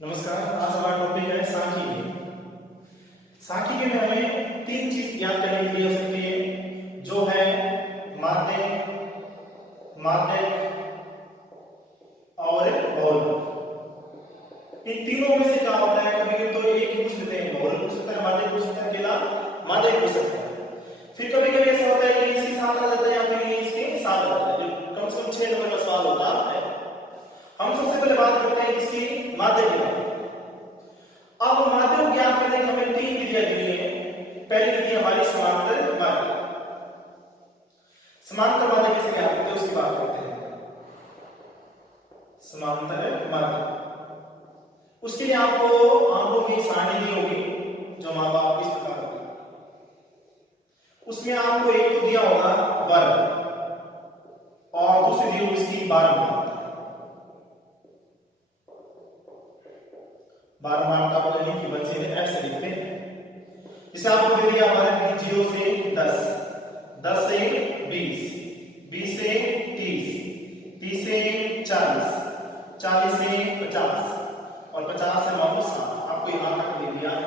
नमस्कार। आज हमारा टॉपिक है सांख्यिकी। सांख्यिकी में हमें तीन चीज याद करने के लिए हो सकती है, जो है माध्य, माध्यक और बहुल। इन तीनों में से क्या होता है, कभी कभी तो एक ही पूछ लेते हैं, बहुल पूछ सकता है, माध्यक पूछ सकता है, अकेला माध्यक पूछ सकता है। फिर कभी कभी ऐसा होता है कि इसके साथ आ जाता है या फिर इसके साथ आ जाता है। कम से कम 6 नंबर का सवाल होता है। हम सबसे पहले बात करते हैं इसकी माध्य की। अब माध्य को ज्ञात करने की हमें तीन विधियां दी हैं। पहली विधि हमारी समांतर माध्य। समांतर माध्य कैसे ज्ञात करते हैं उसकी बात करते हैं। समांतर माध्य, उसके लिए आपको आंकड़ों की सारणी दी होगी, जो मां बाप इस प्रकार होगी। उसमें आपको एक तो दिया होगा वर्ग और दूसरी दी होगी इसकी बारंबार। बारंबार का मतलब नहीं कि बच्चे ने ऐसे लिखते हैं। जैसे आपको दे दिया वर्ग 0 से 10, 10 से 20, 20 से 30, 30 से 40, 40 से 50 और 50 से 60। आपको यहां तक दे दिया है।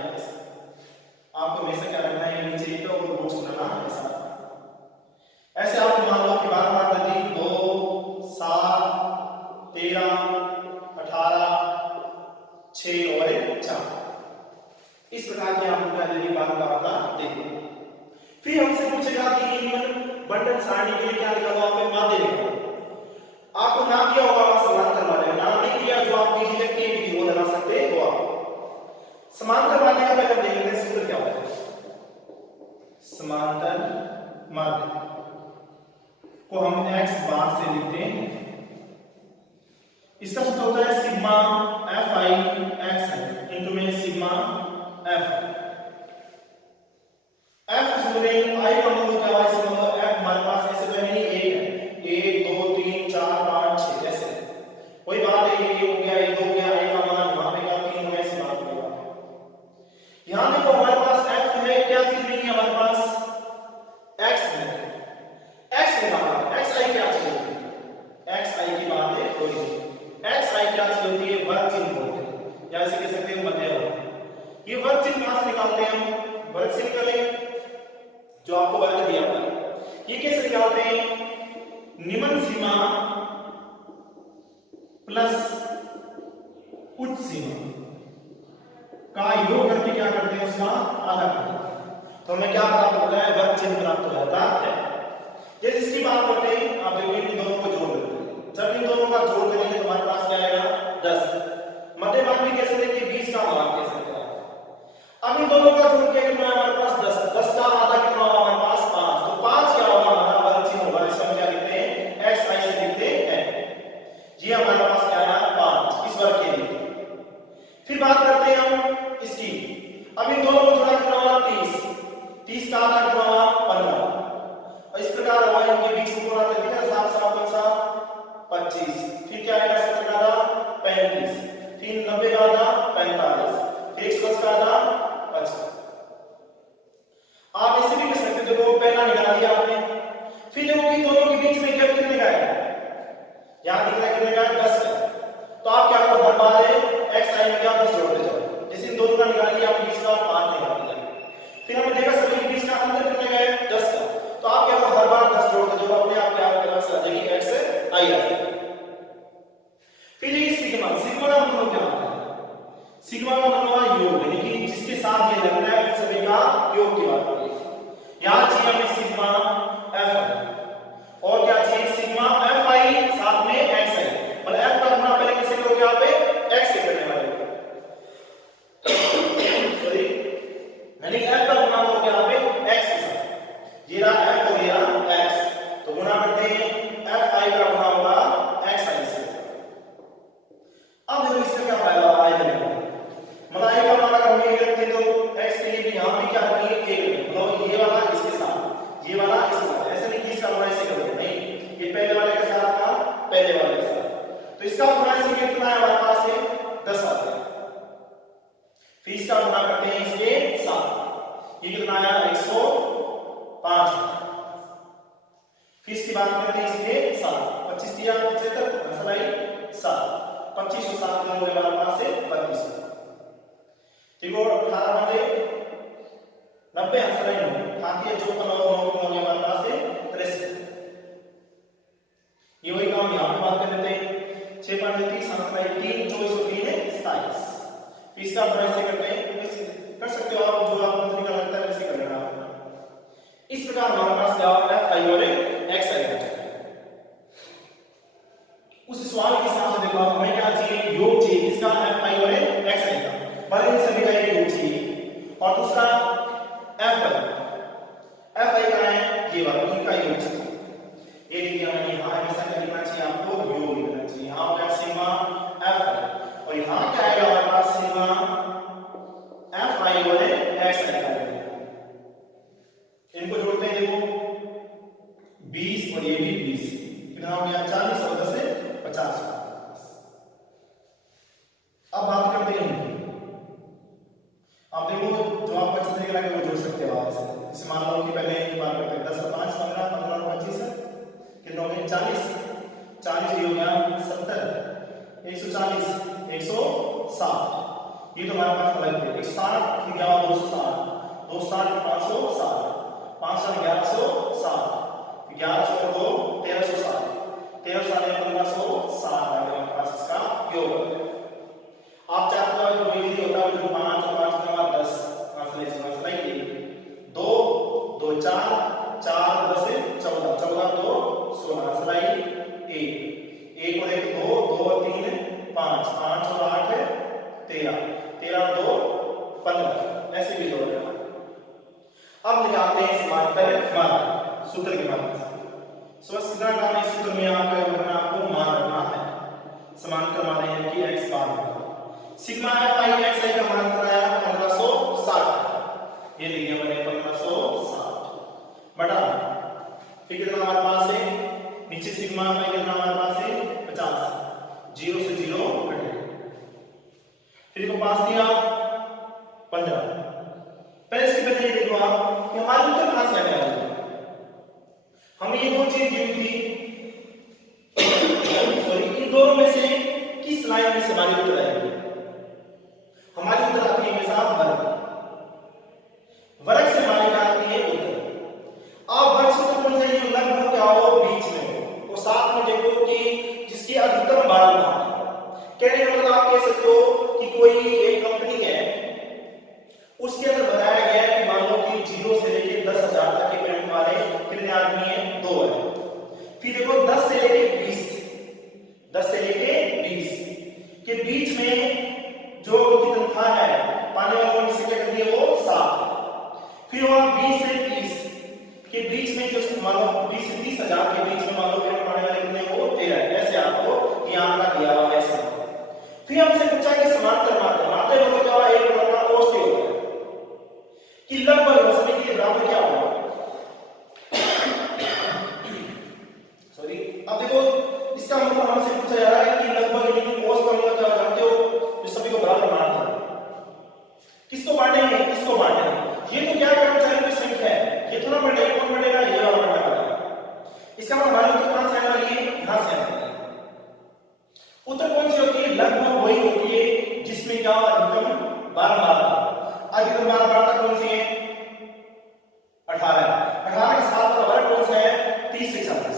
आपको हमेशा क्या करना है, नीचे एक और नोट्स बनाना है ऐसा। ऐसे आपको मान लो कि बारंबार दे दी 2, 7, 13, 18, 6 और 4। इस प्रकार की आपको क्या देगी, बारंबार देगी। फिर हमसे पूछेगा कि इन बंटन सारणी के लिए क्या लिखा हुआ है, माध्य लिखा। आपको नाम दिया होगा समांतर माध्य, नाम नहीं दिया जो आप निजी व्यक्ति भी वो लगा सकते हो आप। समांतर माध्य का पहले देख लेते हैं सूत्र क्या होता है। समांतर माध्य को हम x बार से लिखते हैं। इसका सूत्र होता है सिग्मा fi x इनटू में सिग्मा f। f सूत्र में i का मतलब क्या है, इसका मतलब f हमारे पास ऐसे तो नहीं 1 है, 1 2 3 4 5 6 ऐसे। कोई बात है, ये हो गया, ये हो गया, i का मान यहां पे क्या 3 हो गया, ऐसे बात होगा। यहां देखो हमारे पास f है, क्या चीज नहीं है हमारे पास, x है। x लिखा है, xi क्या चीज होती है, xi की बात है थोड़ी। xi क्या चीज होती है, वर्ग चिन्ह होते हैं, या इसे कह सकते हैं मध्य वर्ग। ये वर्ग चिन्ह कहां से निकालते हैं हम, वर्ग से निकालें जो आपको वर्ग दिया हुआ है। ये कैसे निकालते हैं, निम्न सीमा प्लस उच्च सीमा का योग करके क्या करते हैं, उसका आधा करते हैं। तो हमें क्या प्राप्त होता है, वर्ग चिन्ह प्राप्त हो जाता है। जैसे इसकी बात करते हैं, आप देखो इन दोनों को जोड़ देते हैं। जब इन दोनों का जोड़ करेंगे तो हमारे पास क्या आएगा, 10। मध्य मान भी कैसे देखिए, 20 का मान कैसे होता है। अब इन दोनों का जोड़ किया कितना है हमारे पास, 10। 10 का आधा कितना होगा हमारे पास, 5। तो 5 क्या होगा हमारा वर्ग चिन्ह होगा, इसे हम क्या लिखते हैं, xi से लिखते हैं। ये हमारे पास क्या है, 5 इस वर्ग के लिए। फिर बात करते हैं हम इसकी। अब इन दोनों को जोड़ा कितना होगा, 30। 30 का आधा कितना होगा, 15। और इस प्रकार होगा, इनके बीच में पूरा दिखा 7 7 25। फिर क्या आएगा, 70 का आधा 35, फिर 90 का आधा 45, फिर 110 का आधा 50। आप ऐसे भी कर सकते हो, देखो पहला निकाल लिया आपने। फिर देखो कि दोनों के बीच में गैप कितने का है, यहां दिख रहा है कितने का, 10 का। तो आप क्या करो, हर बार xi में क्या 10 जोड़ते जाओ। जैसे इन दोनों का निकाल लिया, आप बीच का 5 निकाल लिया। फिर हमने देखा सभी के बीच का अंतर कितने का है, 10 का। तो आप क्या करो, हर बार 10 जोड़ते जाओ, अपने आप क्या होगा, आ जाएगी x i आ जाएगी। फिर ये सिग्मा, सिग्मा का मतलब क्या होता है, सिग्मा का मतलब योग, यानी कि जिसके साथ ये लग रहा है उन सभी का योग की बात होगी। यहां चाहिए हमें सिग्मा f और क्या चाहिए, सिग्मा fi साथ में xi। मतलब f का गुणा पहले किससे करोगे, आप x से करने वाले हो, सॉरी, यानी f का गुणा करोगे आप x के साथ। ये रहा f और ये रहा x, तो गुणा करते हैं, fi का गुणा होगा xi से। अब देखो इसका क्या फायदा होगा, i का मतलब i का मान अगर हम ये रखते तो x के लिए भी यहां भी क्या करेंगे, 1 मतलब ये वाला इसके साथ, ये वाला इसके साथ। ऐसे नहीं कि इसका गुणा इसे करोगे, नहीं, ये पहले वाले के साथ का पहले वाले के साथ। तो इसका गुणा इसे कितना है हमारे पास, है 10 आता है। फिर इसका गुणा करते हैं इसके साथ, ये कितना आया, 105। फिर इसकी बात करते हैं इसके साथ, 25 दिया 75 7 25 और 7 कितने हो गए हमारे पास से 32 ठीक है। 18 बजे 90 आंसर है खाती है 54 और 9 हो गया हमारे पास है 63। ये वही काम यहाँ पे बात कर लेते हैं। 6 5 30 आंसर है 3 24 और 3 है 27। तो इसका आप ऐसे करते हैं, कर सकते हो आप, जो आपको तरीका लगता है वैसे कर लेना। इस प्रकार हमारे पास क्या होगा है फाई और एक्स आएगा। उस सवाल के हिसाब से देखो हमें क्या चाहिए, योग चाहिए इसका एफ आई और एक्स आएगा, पर इन सभी का एक योग चाहिए। और दूसरा एफ आई का है ये वाला, इनका योग चाहिए। ये देखिए हमें यहाँ हमेशा क्या लिखना चाहिए, आपको योग लिखना चाहिए। यहाँ हो गया सिग्मा एफ और यहाँ क्या आएगा हमारे पास सिग्मा एफ आई और एक्स आएगा। इनको जोड़ते हैं देखो 20 और ये भी 20, कितना हो गया 40 और 10 से 50। अब बात करते हैं, आप देखो जो आपको अच्छे तरीके लगे वो जोड़ सकते हो आप। जैसे मान लो कि पहले एक बार करते हैं 10 और 5 15 15 और 25 कितना हो गया 40 40 हो गया 70 140 160। ये तो हमारे पास अलग है 160 फिर क्या 260 260 560 560 1160 1100 और 2 1360 1360 1560 आ गया हमारे पास इसका योग। आप चाहते हो जो इजी होता है जो 5 और 5 का 10 आंसर है 2 2 4 4 10 से 14 14 2 16 आंसर आई 1 और 1 2 2 और 3 5 5 और 8 है 13 13 और 2 15 ऐसे भी जोड़ लेना। अब निकालते हैं समांतर मान सूत्र के मदद से। सीधा काम इस सूत्र में आपको मान रखना है, समांतर मान है कि x bar sigma F I X I का मान कितना है 1560। ये लिखिए मैंने 1560 बटा फिर कितना हमारे पास है नीचे सिग्मा एफ आई कितना हमारे पास है 50 0 से 0 कटे फिर को पास दिया 15। पहले इसके पहले ये देखो आप कि हमारे उत्तर कहां से आने वाले हैं। हमें ये दो चीज दी थी सॉरी इन दोनों में से किस लाइन में से हमारी उत्तर आएगी। हमारी उत्तर आती है हमेशा वर्ग से हमारी आती है उत्तर। अब वर्ग सूत्र कौन सा है, लगभग क्या हो बीच में हो और साथ में देखो कि जिसकी अधिकतम 12 कहने का मतलब आप कह सकते हो कि कोई एक कंपनी है उसके अंदर बताया गया है कि मान लो कि 0 से लेकर 10,000 तक के पेमेंट वाले कितने आदमी हैं 2 है। फिर देखो 10 से लेकर 20 के बीच में जो उनकी तनख्वाह है पाने वालों की संख्या कितनी है वो 7। फिर वहां 20 से 30 के बीच में जो मान लो 20 से 30,000 के बीच में मान लो पेमेंट पाने वाले कितने वो 13 है। ऐसे आपको ये आंकड़ा दिया हुआ है ऐसे। फिर हमसे पूछा कि समांतर मात्रा मतलब क्या एक बराबर और से होगा कि लगभग समय के बराबर क्या होगा। सॉरी अब देखो इसका मतलब हमसे पूछा जा रहा है कि लगभग यानी cos का मतलब क्या जानते हो, जो सभी को बराबर मानते हैं किसको बांटेंगे किसको बांटेंगे। ये तो क्या कर्मचारियों की संख्या है, ये थोड़ा बढ़ेगा कौन बढ़ेगा ये वाला बढ़ेगा। इसका मतलब हमारी उत्तर कहां से आने वाली है यहां से आने वाली है। उत्तर कौन सी होती है लगभग वही होती है जिसमें क्या अधिकतम 12 अधिकतम 12 कौन सी है 18 के साथ का वर्ग कौन सा है 30 से 40।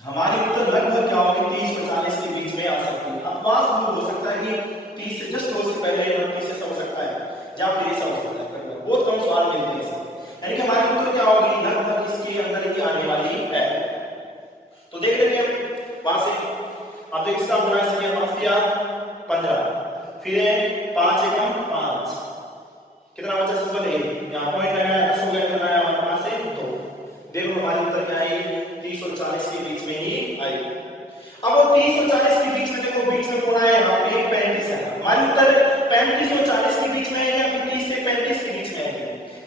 हमारी उत्तर लगभग क्या होगी 30 और 40 के बीच में आ सकती है। अब बात हो सकता है कि 30 से जस्ट 2 से पहले 29 से हो सकता है या फिर ऐसा हो सकता है, बहुत कम सवाल मिलते हैं यानी कि हमारी उत्तर क्या होगी लगभग इसके अंदर ही आने वाली है। तो देख लेते हैं वहां से आप देख इसका गुणा से 5 दिया 15 फिर 5 एकम 5 कितना बचा सिंपल है यहां पॉइंट लगाया 10 हो गया कितना आया हमारे पास है 2। देखो हमारी उत्तर क्या है 30 और 40 के बीच में ही आई। अब वो 30 और 40 के बीच में देखो बीच में कौन आया यहां पे 35 है। हमारी उत्तर 35 और 40 के बीच में है या फिर 30 से 35 के बीच में है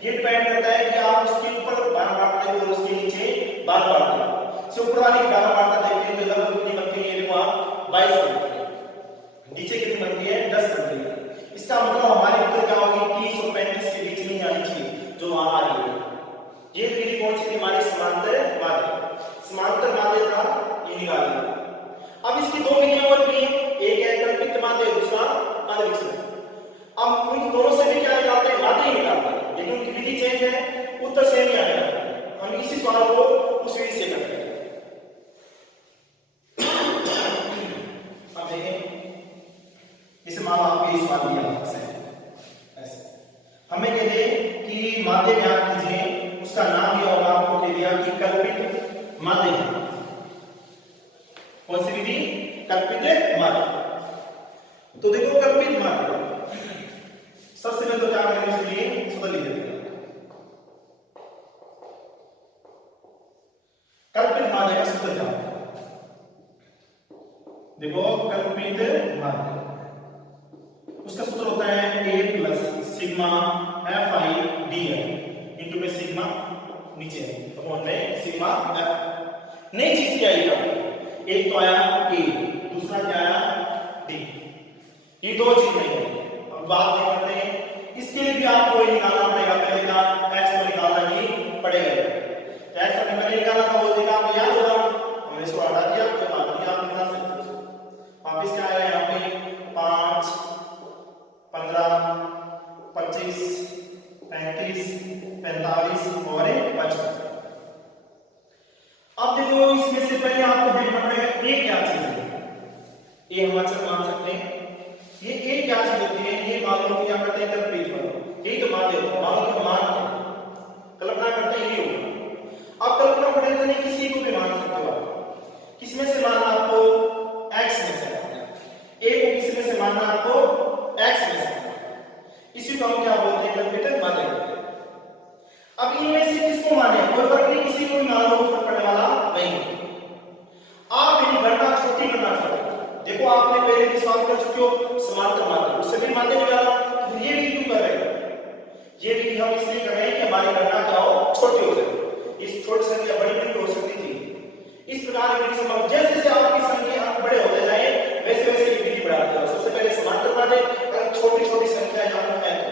ये डिपेंड करता है कि आप उसके ऊपर 12 बांटते हो और उसके नीचे 12 बांटते हो। से ऊपर वाली 12 बांटता देखते हैं तो लगभग कितनी बनती है ये देखो आप 22 बनती है, नीचे कितनी बनती है 10 बनती है। इसका मतलब हमारी उत्तर क्या होगी 30 और 35 के बीच में ही आनी चाहिए जो वहां आ रही है। ये विधि कौन सी थी हमारी समांतर माध्य था ये निकालिए। अब इसकी दो विधियां और भी हैं, एक है जैसे मान लो आपको ये सवाल दिया ऐसे, हमें कहते कि माध्य ज्ञात कीजिए, उसका नाम दिया होगा, आपको कह दिया कि कल्पित माध्य है। कौन सी विधि? कल्पित माध्य। तो देखो कल्पित माध्य सबसे पहले तो क्या करेंगे, इसके लिए सूत्र लिख देंगे। कल्पित माध्य का सूत्र क्या है? देखो कल्पित माध्य, उसका सूत्र होता है a plus sigma fi dl into में सिग्मा नीचे अपॉन में सिग्मा f। नई चीज क्या आएगा? एक तो आया a, दूसरा क्या आया d, ये दो चीज नहीं है। अब बात नहीं करते हैं, इसके लिए भी आपको ये निकालना पड़ेगा, पहले का x को निकालना ही पड़ेगा। x का मैंने निकाला था, वो देखा आपको याद होगा, हमने इसको हटा दिया, तो बात नहीं आप निकाल सकते। वापस क्या आया यहाँ पे 5 15 25 35 45 और 55। अब देखो इसमें से पहले आपको देखना पड़ेगा ए क्या चीज है। ए हम अचर मान सकते हैं, ये ए क्या चीज होती है? ये मान लो कि क्या करते हैं, कल्पित मान, यही तो माध्य होता है, मान लो कि मान कल्पना करते हैं ये होगा। अब कल्पना करने से किसी को भी मान सकते हो आप, किसमें से मानना आपको? x में से, a को किसमें से मानना आपको? x में से। इसी को हम क्या बोलते हैं? कल्पित माध्य। अब इनमें से किसको माने? कोई फर्क नहीं, किसी को भी मान लो, फर्क पड़ने वाला नहीं। आप यदि गणना छोटी करना चाहते हो, देखो आपने पहले भी सवाल कर चुके हो समांतर माध्य, उससे भी माध्य निकाला, तो ये भी क्यों कर रहे हैं? ये भी हम इसलिए कर रहे हैं कि हमारी गणना क्या हो, छोटी हो जाए। इस छोटी संख्या बड़ी भी हो सकती थी। इस प्रकार की जैसे जैसे आपकी संख्या बड़े होते जाए वैसे वैसे ये विधि बढ़ाते जाओ। सबसे पहले समांतर माध्य, अगर छोटी छोटी संख्या जानना है तो,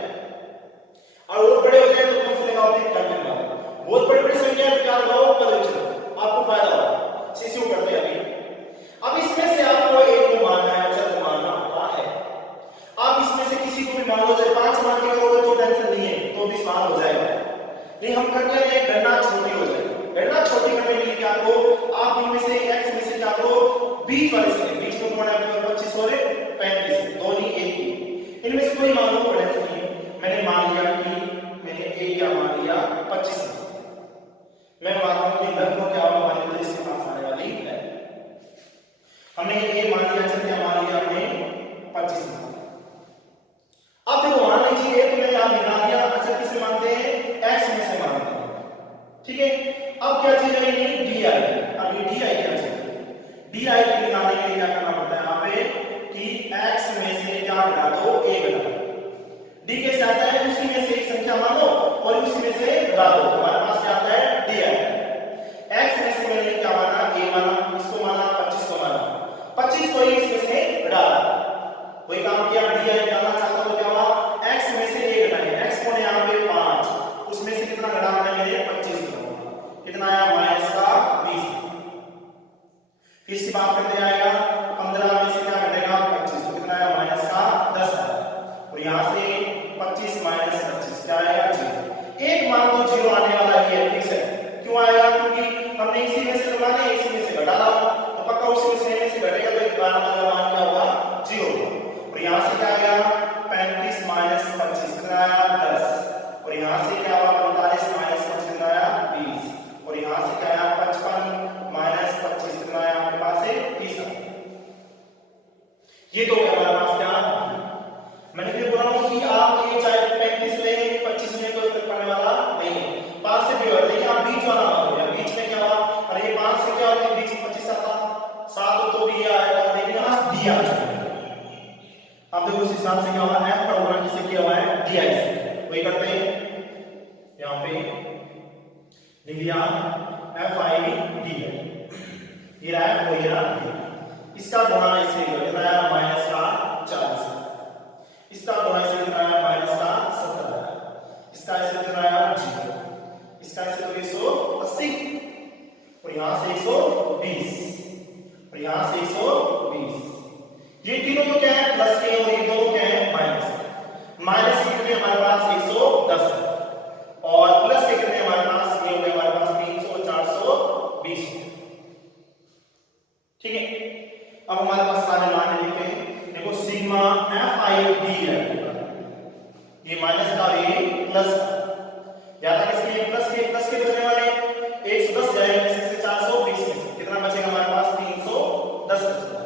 और वो बड़े हो जाए तो कौन सा लगाओ? कल्पित माध्य। बहुत बड़ी बड़ी संख्या है तो क्या लगाओ? पदविच्छेद, आपको फायदा होगा। सीसीओ करते हैं अभी। अब इसमें से आपको एक को मानना है, अचर को मानना होता है। आप इसमें से किसी को भी मान लो, चाहे 5 मान के करोगे तो टेंशन नहीं है, तो भी सवाल हो जाएगा। नहीं, हम करते हैं गणना छोटी हो जाए। गणना छोटी करने के लिए क्या करो, आप इनमें से x में से क्या करो? बीच वाले से, बीच में कौन है? 25 और 35, दोनों एक ही। इनमें से कोई मान लो, बड़े नहीं। मैंने मान लिया कि मैंने a क्या मान लिया? 25। मैं मान रहा हूं कि लगभग क्या होगा, हमारे तो इसके पास आने वाली है। हमने a मान लिया, चल क्या मान लिया हमने? 25। अब देखो मान लीजिए तो मैंने यहां निकाल दिया, अच्छा किसे मानते हैं? x में से मानते हैं, ठीक है। अब क्या चीज है? ये di। अब ये di क्या चीज है? di को निकालने के लिए क्या करना पड़ता है यहाँ पे कि x में से क्या घटा दो? a घटा दो। d के साथ आता है, उसी में से एक संख्या मानो और उसी में से घटा दो, हमारे पास क्या आता है? di। x में से मैंने क्या माना? a माना, इसको माना 25 को माना, 25 को इसमें से घटा दो। वही काम किया, di निकालना चाहता हूं, क्या हुआ? x में से a घटाएंगे, x को यहाँ पे 5, उसमें से कितना घटाना है मेरे? 25। कितना आया? माइनस का 20। फिर इसकी बात करते आएगा 15 में से क्या घटेगा? 25, तो कितना आया? माइनस का 10 आया। और यहां से 25 माइनस 25 क्या आएगा? 0। एक मान तो 0 आने वाला ही है, फिक्स है। क्यों आएगा? क्योंकि हमने इसी में से लगाना है, इसी में से घटा रहा हूं, तो पक्का उसी में से घटेगा, तो एक मान क्या होगा? 0। और यहां से क्या आएगा? 35 माइनस 25 कितना आया? 10। और यहां से क्या हुआ? 45 माइनस 25 कितना आया? 20। और यहां से क्या आया? 55 माइनस 25 कितना आया? आपके पास है 30। ये तो हमारे पास क्या? मैंने फिर बोला हूं कि आप ये चाहे 35 ले 25 में कोई फर्क पड़ने वाला नहीं है। 5 से भी और देखिए आप बीच वाला मान लो, बीच में क्या हुआ? अरे ये 5 से क्या होता है? बीच में 25 आता, 7 तो भी आएगा, लेकिन यहां दिया। अब देखो उस हिसाब से क्या हुआ? f का गुणा किससे किया हुआ है? di से। वही करते हैं, यहां पे लिख दिया fi di, ये रहा f हो गया d। इसका गुणा इससे कितना आया? माइनस का 40। इसका गुणा इससे कितना आया? माइनस का 70। इसका इससे कितना आया? 0। इसका इससे तो 180, और यहां से 120, और यहां से 120। ये तीनों तो क्या है? प्लस के, और ये दोनों क्या है? माइनस। माइनस के कितने हमारे पास? 110, और प्लस के कितने हमारे पास? ये हो गए हमारे पास 300, 420। ठीक है। अब हमारे पास सारे मान लिखे हैं। देखो सिग्मा f F5D है, ये माइनस का ये प्लस का, याद है इसके प्लस के बचने वाले 110 जाएंगे इसमें से 420 में कितना बचेगा हमारे पास 310 बचेगा।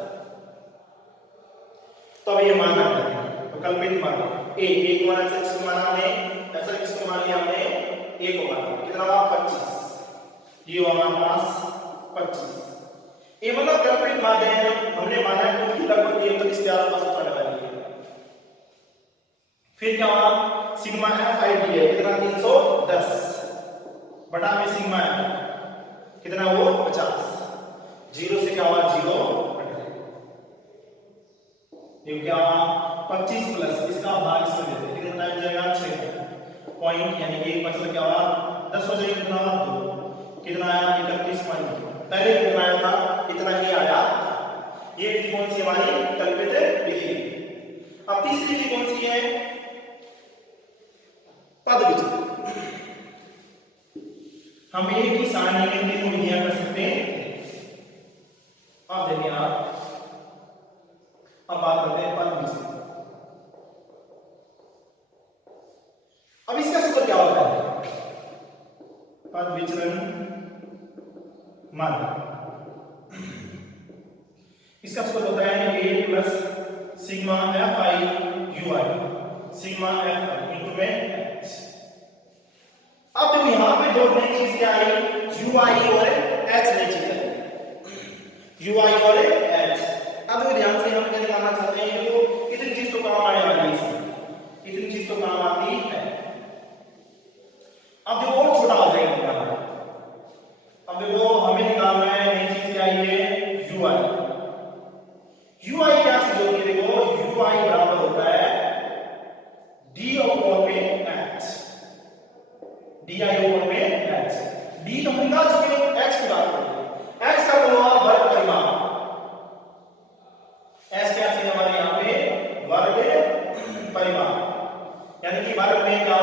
तो अब ये माना है तो कल्पित मान a को माना x को माना हमने ऐसा किसको मान लिया हमने a को माना कितना हुआ 25, ये हुआ हमारे पास 25। ये मतलब कल्पित मान है, हमने माना है कि लगभग ये तो इसके आसपास होने वाली है। फिर क्या हुआ सिग्मा F5D है कितना 310 बटा में सिग्मा है कितना वो 50, जीरो से क्या हुआ 0 ये क्या 25 प्लस इसका भाग इसमें देते हैं कितना टाइम जाएगा 6 पॉइंट, यानी कि मतलब क्या हुआ 10 हो जाएगा कितना 2, कितना आया 31 पॉइंट, पहले कितना आया था इतना ही आया। ये विधि कौन सी हमारी कल्पित विधि। अब तीसरी विधि कौन सी है पद विधि। हम एक ही सारणी में तीनों विधियां कर सकते हैं। अब देखिए आप अब बात करते हैं पद विधि। अब इसका सूत्र क्या होता है पद विचलन मान, इसका सूत्र होता है a plus sigma Fi ui sigma Fi into में h। अब तो यहां पे दो नई चीज क्या आई ui और h नई चीज है ui और h। अब ध्यान से हम क्या दिखाना चाहते हैं कि कितनी चीज तो काम आने वाली है, कितनी चीज तो काम आती है। अब देखो और छोटा हो जाएगा, अब देखो हमें निकालना है नई चीज क्या है ui। ui क्या चीज होती है देखो ui बराबर होता है d अपॉन में h, di अपॉन में h। d तो हम निकाल चुके हैं, h की बात करें h का हुआ वर्ग परिमाण, h क्या चीज हमारे यहाँ पे वर्ग परिमाण, यानी कि वर्ग में का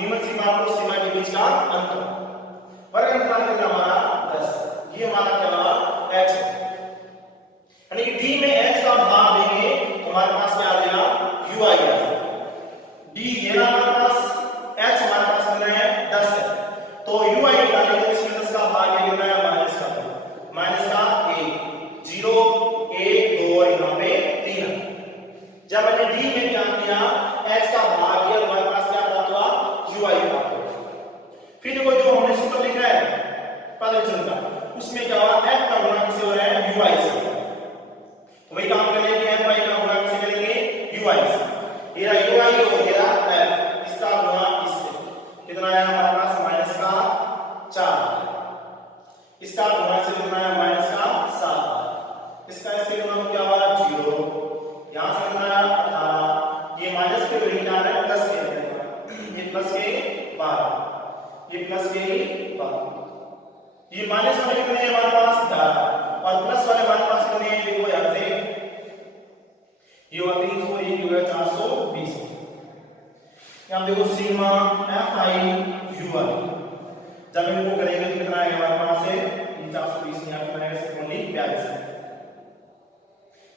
निम्न सीमा और सीमा के बीच का अंतर, वर्ग अंतराल कितना हमारा 10, ये हमारा क्या हुआ h, यानी कि d में h का भाग देंगे तो हमारे पास क्या आ जाएगा ui आ जाएगा। d ये रहा हमारे पास, h हमारे पास कितना है 10 है, तो ui निकालेंगे तो इसमें 10 का भाग ये कितना है माइनस का 1 0 1 2 और यहाँ पे 3। जब मैंने d में क्या किया h का भाग दिया हमारे पास क्या प्राप्त हुआ ui प्राप्त हुआ। फिर देखो जो हमने सूत्र लिखा है पद विचलन का उसमें क्या हुआ f का गुणा किससे हो रहा है ui से, वही काम करेंगे कि Fi का गुणा किससे करेंगे ui से, ये ui हो गया f इसका गुणा इससे कितना आया हमारे पास माइनस का 4, इसका गुणा से कितना आया माइनस का 7, इसका इसके गुणा में क्या हुआ 0, यहां से कितना आया 18, ये माइनस के बराबर क्या आ रहा है प्लस के, ये प्लस के 12, ये प्लस के 12, ये माइनस वाले कितने हैं हमारे पास 10 और प्लस वाले हमारे पास कितने हैं देखो यहां से ये हुआ 300 ये हुआ 420। यहां देखो सिग्मा Fi ui जब इनको करेंगे तो कितना आएगा हमारे पास से 420 यहां पर आएगा ओनली 42,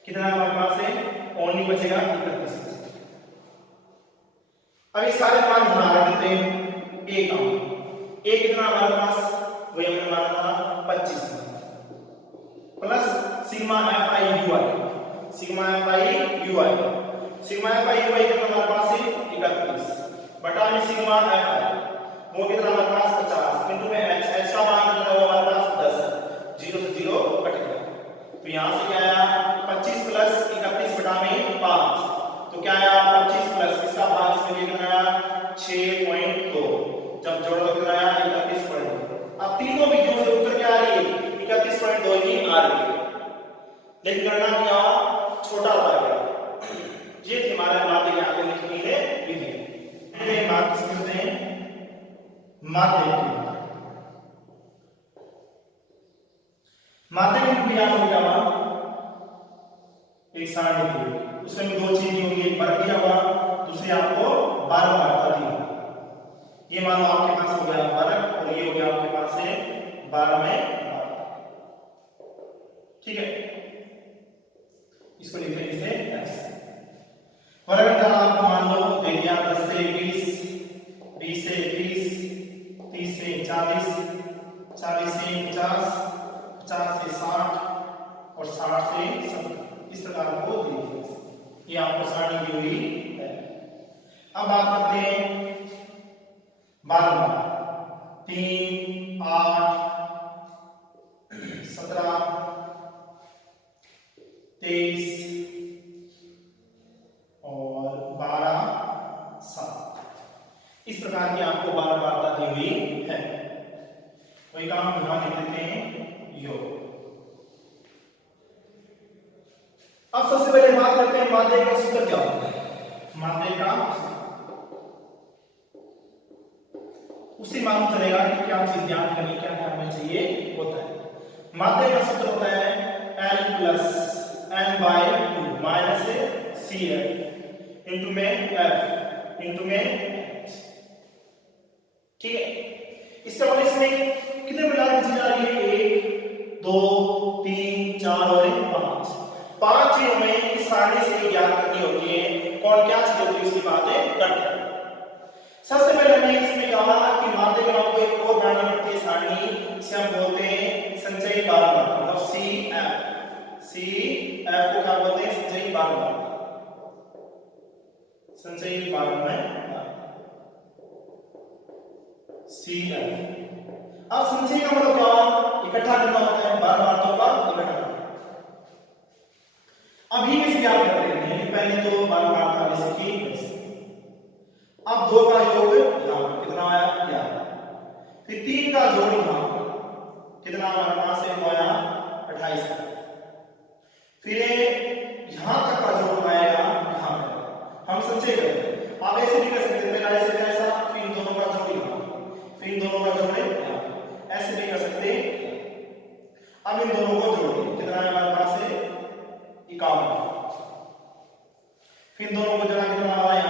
कितना हमारे पास से ओनली बचेगा 31। अब ये सारे मान ध्यान रख देते हैं a का a कितना हमारे पास वही हमने माना था 25 प्लस सिग्मा Fi ui कितना हमारे पास है 31 बटा में सिग्मा Fi वो कितना हमारे पास 50 इनटू में h का मान कितना हुआ हमारे पास 10, 0 से 0 कट गया, तो यहां से क्या आया 25 प्लस 31 बटा में 5, तो क्या आया 25 प्लस इसका भाग इसमें कितना आया 6.2, जब जोड़ दो कितना आया 31.2। अब तीनों विधियों से उत्तर क्या आ रही है 31.2 ही आ रही है, लेकिन गणना किया छोटा हो गया। ये थी हमारे माध्य के आगे लिखी है विधि, ये माध्य किसके हैं माध्य की क्रिया हो गया एक सारणी की, उसमें दो चीजें होंगी, एक वर्ग दिया हुआ दूसरी आपको 12 मात्रा दी। ये मानो आपके पास हो गया वर्ग और ये हो गया आपके पास से 12 में 12, ठीक है, इसको लिखते हैं इसे x। अगर आप मान लो देखिए 10 से 20, 20 से 30, 30 से 40, 40 से 50, 50 से 60 और 60 से 70, इस प्रकार को देखिए ये आपको सारणी दी हुई है। अब बात करते हैं 12, 3, 8, 17, 23 और 12, 7, इस प्रकार की आपको 12 वार्ता दी हुई है। कोई काम यहां लिख देते हैं योग। अब सबसे पहले बात करते हैं माध्य का सूत्र क्या होता है। माध्य का उसी मालूम चलेगा कि क्या चीज ज्ञान करनी, क्या करना चाहिए होता है। माध्य का सूत्र होता है L plus n by 2 minus CF into में F इंटू में H, ठीक है। इसका मतलब इसमें कितने प्रकार की चीज आ रही है, 1, 2, 3, 4 और 5, 5 चीजों में इस सारणी से ज्ञान करनी होती है कौन क्या चीज होती है, उसकी बातें करते हैं। सबसे पहले हमने इसमें कहा कि माध्य का नाम को एक और बनानी पड़ती है सारणी, इसे हम बोलते हैं संचयी बारंबार, मतलब CF को क्या बोलते हैं, संचयी बारंबार, संचयी बारंबार CF। अब संचय का मतलब क्या, इकट्ठा करना होता है, बार बातों का इकट्ठा करना। अभी इसे क्या करते हैं, पहले तो बार बार था जैसे कि अब 2 का योग यहां कितना आया 11, फिर 3 का जोड़ यहां कितना हमारे पास है आया 28, फिर यहां तक का जोड़ आएगा यहां पर। हम संचय करें, आप ऐसे भी कर सकते हैं, पहले ऐसे ऐसा, फिर इन दोनों का जोड़ यहां, फिर इन दोनों का जोड़ यहां, ऐसे भी कर सकते हैं। अब इन दोनों को जोड़िए, कितना है हमारे पास है 51, फिर दोनों को जोड़ा कितना आया,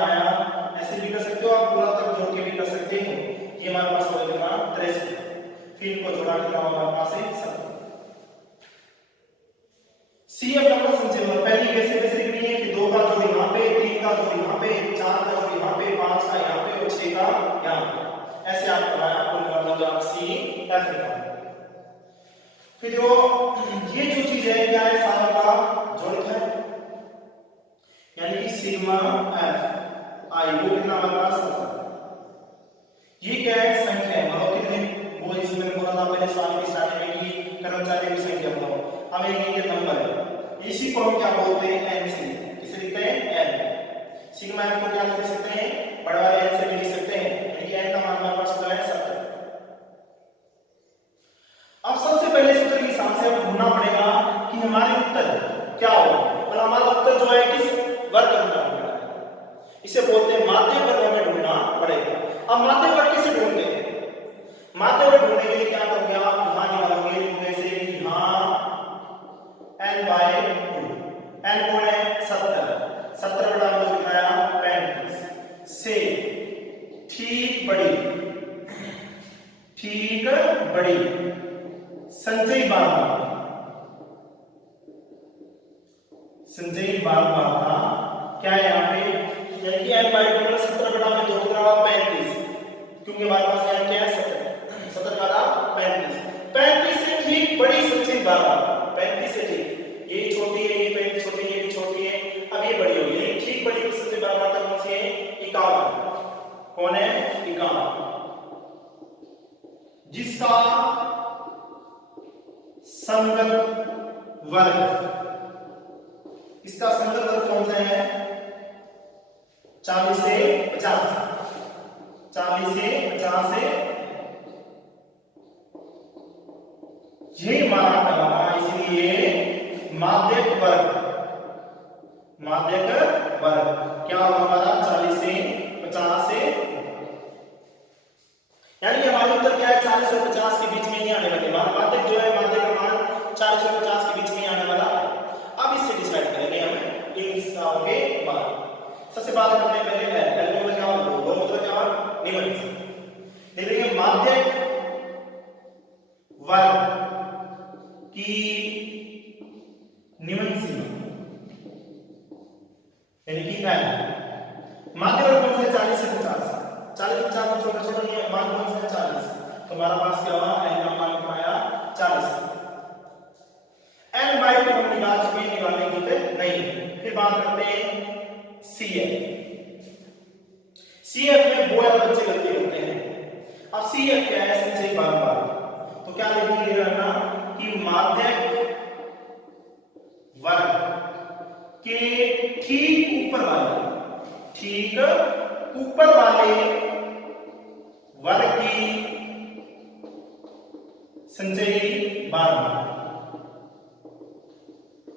ऐसे भी कर सकते हो आप, पूरा तक जोड़ के भी कर सकते हो। ये हमारे पास हो गया 63, फिर इनको जोड़ा कितना हमारे पास है 70। CF नंबर संचय में पहली कैसे कैसे लिखनी है कि 2 का जोड़ यहां पे, 3 का जोड़ यहां पे, 4 का जोड़ यहां पे, 5 का यहां पे और 6 का यहां पे, ऐसे आप कराया आपको निकालना जो आप CF का। फिर जो ये जो चीज है क्या है, सारा का जोड़ है, यानी कि सिग्मा F I वो कितना हमारे पास 70। ये क्या है, संख्या है, मतलब कितने, वो इसमें बोला था पहले सवाल की स्टार्टिंग में कि कर्मचारियों की संख्या बताओ। अब ये नंबर है, इसी को हम क्या बोलते हैं, n से, किसे लिखते हैं n। सिग्मा F को क्या लिख सकते हैं, बड़ा वाले n से भी लिख सकते हैं, यानी कि n का मान हमारे पास होता है 70। अब सबसे पहले सूत्र के हिसाब से ढूंढना पड़ेगा कि हमारे उत्तर क्या होगा, और हमारा उत्तर जो है किस वर्ग में होगा, इसे बोलते हैं माध्य वर्ग में ढूंढना पड़ेगा। अब माध्य वर्ग कैसे ढूंढते हैं, माध्य वर्ग ढूंढने के लिए क्या करोगे आप, यहां निकालोगे इनमें से यहां n बाय 2, n कौन है 70, 70 बटा 2 कितना आया 35 से ठीक बड़ी संचयी बारंबार, संचयी बारंबार का क्या है यहाँ पे, यानी कि n बाय 2 70 बटा में 2 कितना 35, क्योंकि हमारे पास यहाँ क्या है 70, 70 बटा 35, 35 से ठीक बड़ी संचयी बारंबार, 35 से ठीक, ये छोटी है, ये 35 छोटी है, ये भी छोटी है, अब ये बड़ी होगी, यानी ठीक बड़ी संचयी बारंबार तक कौन सी है 51, कौन है 51, जिसका संगत वर्ग, इसका संगत वर्ग कौन सा है 40 से 50, 40 से 50 से ये हमारा कहलावा, इसलिए माध्यक वर्ग क्या होगा हमारा 40 से 50 से, यानी हमारा उत्तर क्या है 40 और 50 के बीच में ही आने वाले, माध्यक जो है माध्यक का मान 40 और 50 के बीच में ही आने वाला है। अब इससे डिसाइड करेंगे हम इन स्थानों के बाद। सबसे बात करते हैं पहले पहले मतलब क्या होगा, वो मतलब क्या होगा निम्न, देखिए माध्यक वर्ग की निम्न सीमा यानी कि n, 40 50 छोटा छोटा ये मान कौन सा है 40, तो हमारा पास क्या हुआ n का मान कितना आया 40। n/2 हम निकाल चुके हैं, निकालने की जरूरत नहीं। फिर बात करते हैं CF। CF में बहुत बच्चे गलती करते हैं। अब CF क्या है, संचयी बार तो क्या लिखेंगे रखना कि माध्यक वर्ग के ठीक ऊपर वाले वर्ग की संचयी बार।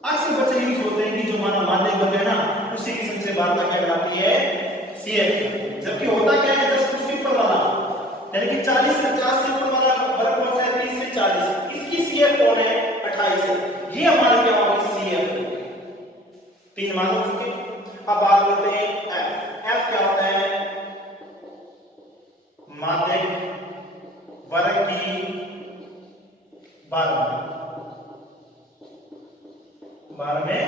अक्सर बच्चे यही सोचते हैं कि जो हमारा माध्यक वर्ग है ना उसी की संचयी बार क्या कहलाती है CF, जबकि होता क्या है जस्ट उसी ऊपर वाला, यानी कि 40 से 50 से ऊपर वाला वर्ग कौन सा है 30 से 40, इसकी CF कौन है 28 है, ये हमारे क्या होगी CF। 3 मान हो चुके। अब बात करते हैं F क्या होता है, माध्यक वर्ग की बार में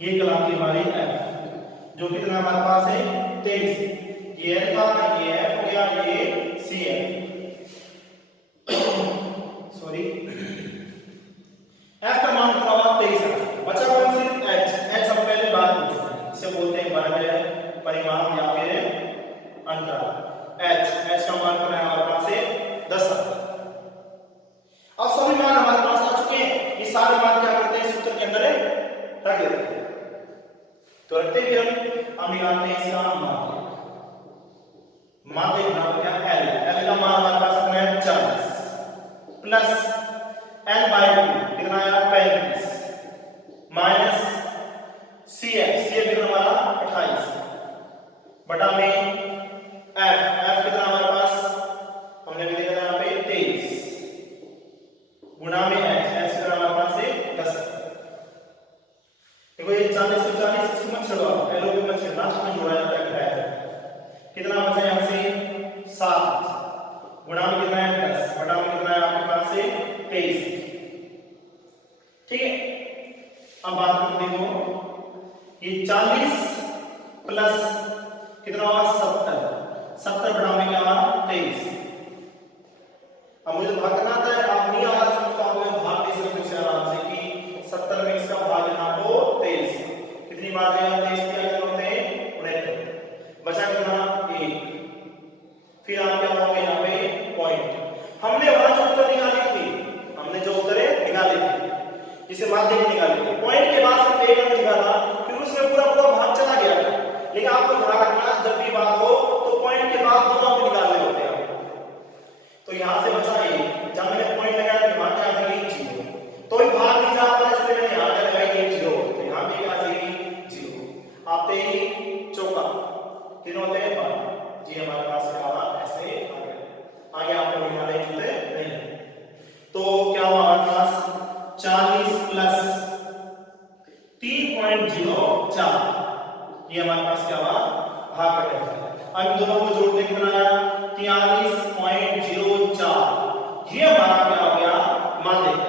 ये कहलाती है हमारी F, जो कितना हमारे पास है 23। ये N का ये F हो गया, ये CF सॉरी F का मान कितना हुआ 23 है। बचा कौन सी H हम पहले बात कर चुके हैं, इसे बोलते हैं वर्ग परिमाण या फिर अंतराल। H का मान कितना है हमारे पास है 10। अब सभी मान हमारे पास आ चुके हैं, ये सारे मान क्या करते हैं सूत्र के अंदर रख देते हैं, तो रखते हैं। हम निकालते हैं इसका माध्यक नाम क्या L का मान हमारे पास कितना है 40 प्लस n/2 कितना आया 35 माइनस CF कितना हमारा 28 बटा में F कितना हमारे पास हमने भी देखा यहाँ पे 23 गुणा में H कितना हमारे पास है 10। देखो ये 40 से 40 इसको मत छोड़ो, पहले को मत छोड़ना, लास्ट में जोड़ा जाता है कितना बचा यहाँ से 7 गुणा में कितना है 10 बटा में कितना है आपके पास से 23। ठीक है, अब बात करते हो ये 40 प्लस कितना हुआ 70 बटा में क्या हुआ 23। अब मुझे भाग करना आता है, आप नहीं आ सकते हो भाग दे सकते हो आराम से कि 70 में इसका भाग लेना हो 23, कितनी बार आएगा 23 क्या होते हैं 69 बचा कितना 1। फिर आप क्या पाओगे यहाँ पे पॉइंट, हमने वहां जो उत्तर निकाली थी, जिसे माध्यक निकाली थी, पॉइंट के बाद सिर्फ एक अंक निकाला, फिर उसमें पूरा भाग चला गया। लेकिन आपको ध्यान रखना जब भी बात हो तो पॉइंट के बाद दोनों अंक निकालने होते हैं। तो यहां से बचा ये, जब मैंने पॉइंट लगाया तो यहां क्या आ जाएगी 0, तो ही भाग नहीं जा पा, इसलिए मैंने यहां क्या लगाई 0, तो यहां पे आ जाएगी 0। आते ही चौका तीन होते हैं 12, जी हमारे पास क्या हुआ ऐसे आगे आपको निकालने की जरूरत नहीं। तो क्या हुआ हमारे पास 40 प्लस 3.04, ये हमारे पास क्या हुआ भाग कटे। अब दोनों को जोड़ते कितना आया 43.04, ये हमारा क्या हो गया माध्यक।